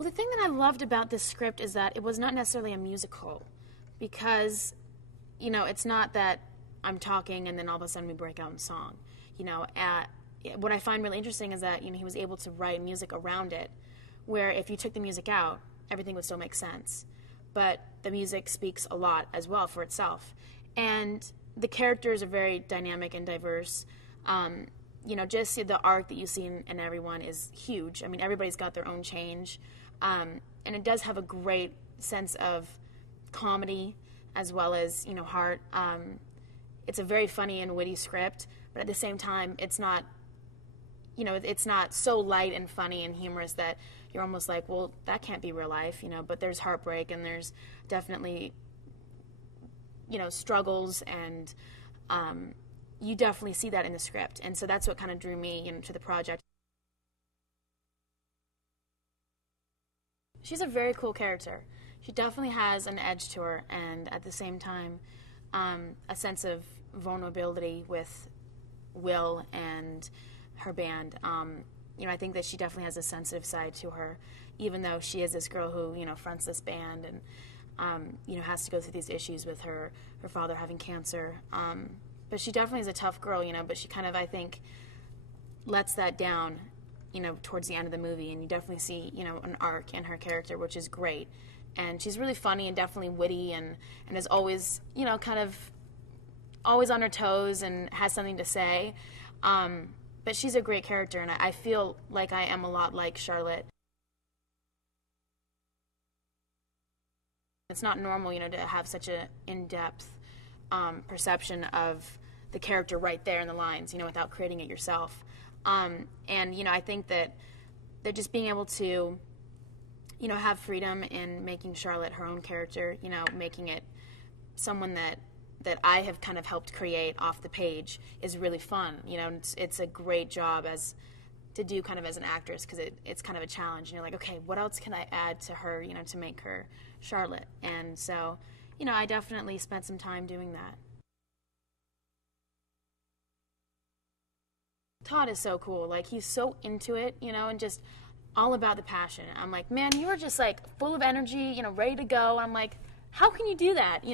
Well, the thing that I loved about this script is that it was not necessarily a musical, because, it's not that I'm talking and then all of a sudden we break out in song. What I find really interesting is that, he was able to write music around it, where if you took the music out, everything would still make sense. But the music speaks a lot as well for itself. And the characters are very dynamic and diverse. Just the arc that you see in everyone is huge. I mean, everybody's got their own change. And it does have a great sense of comedy as well as, heart. It's a very funny and witty script, but at the same time, it's not so light and funny and humorous that you're almost like, well, that can't be real life, but there's heartbreak and there's definitely, struggles, and you definitely see that in the script. And so that's what kind of drew me, to the project. She's a very cool character. She definitely has an edge to her, and at the same time, a sense of vulnerability with Will and her band. I think that she definitely has a sensitive side to her, even though she is this girl who, fronts this band and, has to go through these issues with her father having cancer. But she definitely is a tough girl, but she kind of, I think, lets that down, towards the end of the movie, and you definitely see, an arc in her character, which is great. And she's really funny and definitely witty and is always, kind of always on her toes and has something to say. But she's a great character, and I feel like I am a lot like Charlotte. It's not normal, to have such an in-depth perception of the character right there in the lines, without creating it yourself. And, I think that just being able to, have freedom in making Charlotte her own character, making it someone that I have kind of helped create off the page is really fun. It's a great job to do kind of as an actress, because it's kind of a challenge. And you're like, okay, what else can I add to her, to make her Charlotte? And so, I definitely spent some time doing that. Todd is so cool. Like, he's so into it, and just all about the passion. I'm like, man, you are just like full of energy, ready to go. I'm like, how can you do that,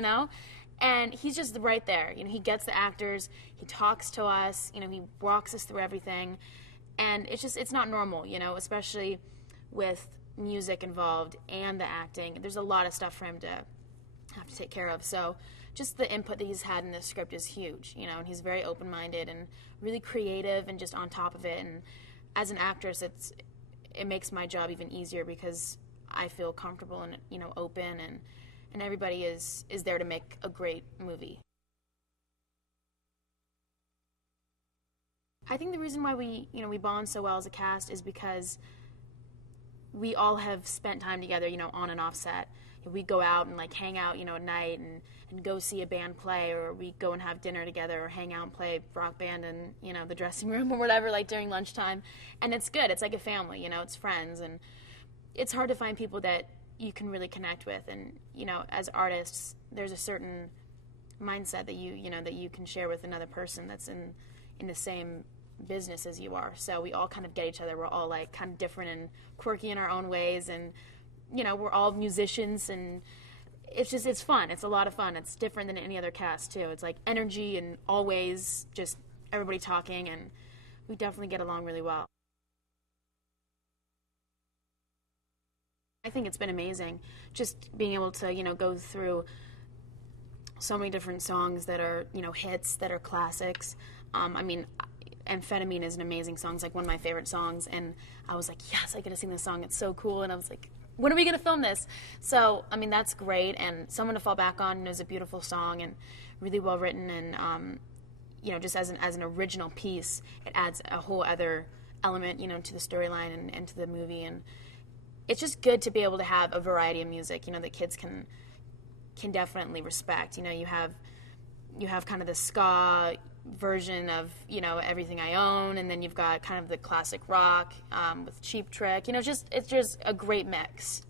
And he's just right there. He gets the actors, he talks to us, he walks us through everything. And it's not normal, especially with music involved and the acting. There's a lot of stuff for him to have to take care of. So just the input that he's had in this script is huge, and he's very open-minded and really creative and just on top of it. And as an actress, it makes my job even easier, because I feel comfortable and, open, and everybody is there to make a great movie. I think the reason why we bond so well as a cast is because we all have spent time together, on and off set. We go out and hang out, at night and go see a band play, or we go and have dinner together, or hang out and play rock band in, the dressing room or whatever, during lunchtime. And it's good. It's like a family, it's friends. And it's hard to find people that you can really connect with. And, as artists, there's a certain mindset that you can share with another person that's in the same business as you are. So we all kind of get each other. We're all kind of different and quirky in our own ways, and we're all musicians, and it's fun. It's a lot of fun. It's different than any other cast too. It's like energy and always just everybody talking, and we definitely get along really well. I think it's been amazing just being able to go through so many different songs that are hits, that are classics. Amphetamine is an amazing song. It's one of my favorite songs, and I was like, yes, I get to sing this song. It's so cool. And I was like, when are we going to film this? So, that's great, and Someone to Fall Back On is a beautiful song and really well written, and just as an original piece, it adds a whole other element, to the storyline and to the movie. And it's just good to be able to have a variety of music, that kids can definitely respect. You have kind of the ska version of Everything I Own, and then you've got kind of the classic rock with Cheap Trick. It's just a great mix.